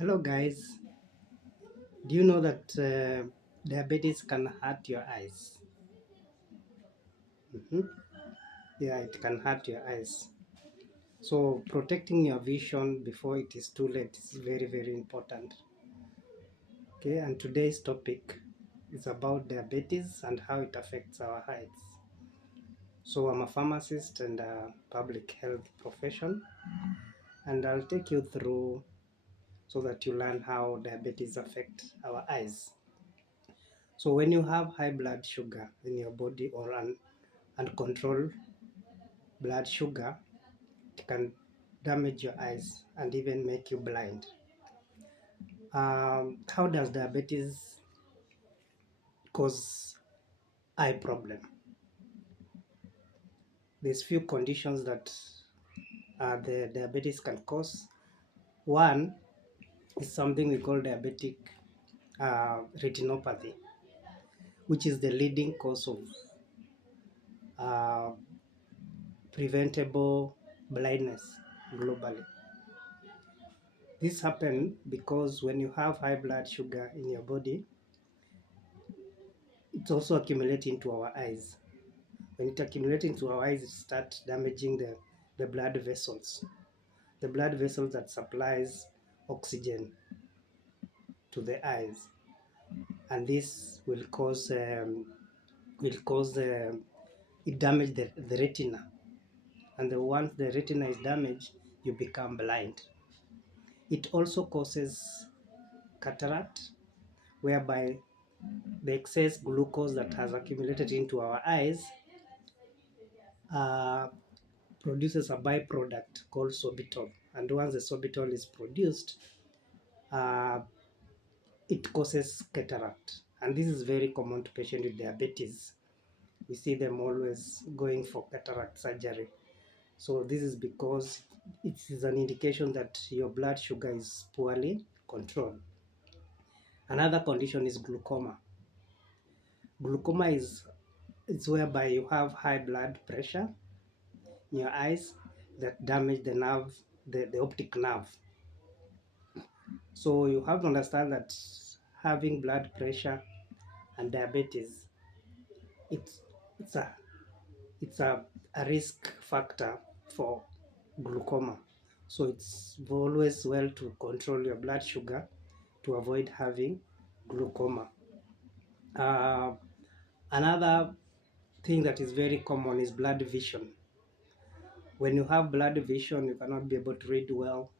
Hello guys, do you know that diabetes can hurt your eyes? Mhm. Yeah, it can hurt your eyes. So protecting your vision before it is too late is very, very important. Okay, and today's topic is about diabetes and how it affects our eyes. So I'm a pharmacist and a public health profession, and I'll take you through so that you learn how diabetes affect our eyes. So when you have high blood sugar in your body or an uncontrolled blood sugar, it can damage your eyes and even make you blind. How does diabetes cause eye problem? There's few conditions that the diabetes can cause. One is something we call diabetic retinopathy, which is the leading cause of uh, preventable blindness globally. This happens because when you have high blood sugar in your body, it's also accumulating to our eyes. When it accumulates into our eyes, it starts damaging the blood vessels. The blood vessels that supplies oxygen to the eyes. And this will cause it damage the retina. And once the retina is damaged, you become blind. It also causes cataract, whereby the excess glucose that has accumulated into our eyes uh, produces a byproduct called sorbitol. And once the sorbitol is produced, uh, it causes cataract. And this is very common to patients with diabetes. We see them always going for cataract surgery. So this is because it is an indication that your blood sugar is poorly controlled. Another condition is glaucoma. Glaucoma is it's whereby you have high blood pressure in your eyes that damage the nerve, the optic nerve. So you have to understand that having blood pressure and diabetes, it's it's a it's a risk factor for glaucoma. So it's always well to control your blood sugar to avoid having glaucoma. Uh, Another thing that is very common is blood vision. When you have blood vision, you cannot be able to read well.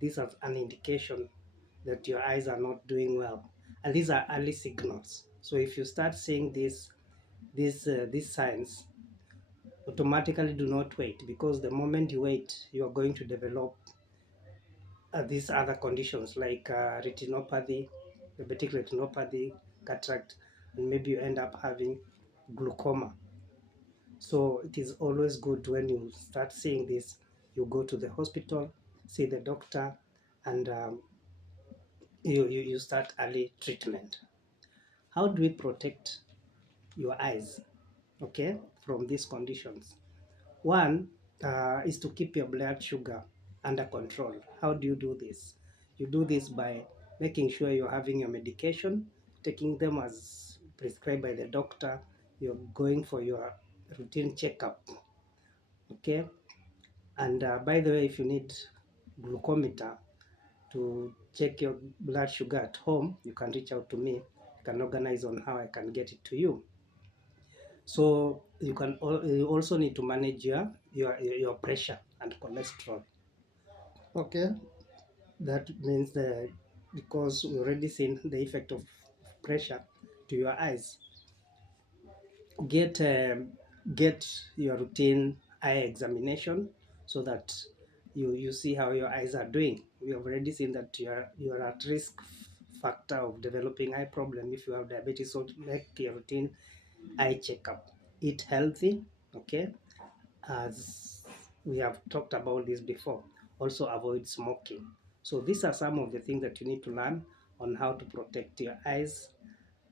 This is an indication that your eyes are not doing well, and these are early signals. So if you start seeing these signs, automatically do not wait, because the moment you wait, you are going to develop these other conditions like retinopathy, diabetic retinopathy, cataract, and maybe you end up having glaucoma. So it is always good when you start seeing this, you go to the hospital, see the doctor, and you start early treatment. How do we protect your eyes, okay, from these conditions? One is to keep your blood sugar under control. How do you do this? You do this by making sure you're having your medication, taking them as prescribed by the doctor. You're going for your routine checkup, okay? And by the way, if you need glucometer to check your blood sugar at home, you can reach out to me. I can organize on how I can get it to you. So you also need to manage your pressure and cholesterol. Okay, that means that because we already seen the effect of pressure to your eyes, get get your routine eye examination so that you see how your eyes are doing. We have already seen that you are at risk factor of developing eye problem if you have diabetes. So make your routine eye checkup. Eat healthy, okay, as we have talked about this before. Also avoid smoking. So these are some of the things that you need to learn on how to protect your eyes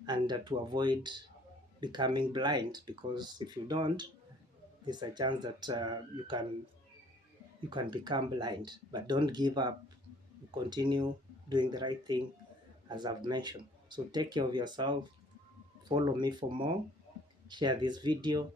and to avoid becoming blind, because if you don't, there's a chance that you can become blind. But don't give up you continue doing the right thing as I've mentioned. So take care of yourself, follow me for more, share this video,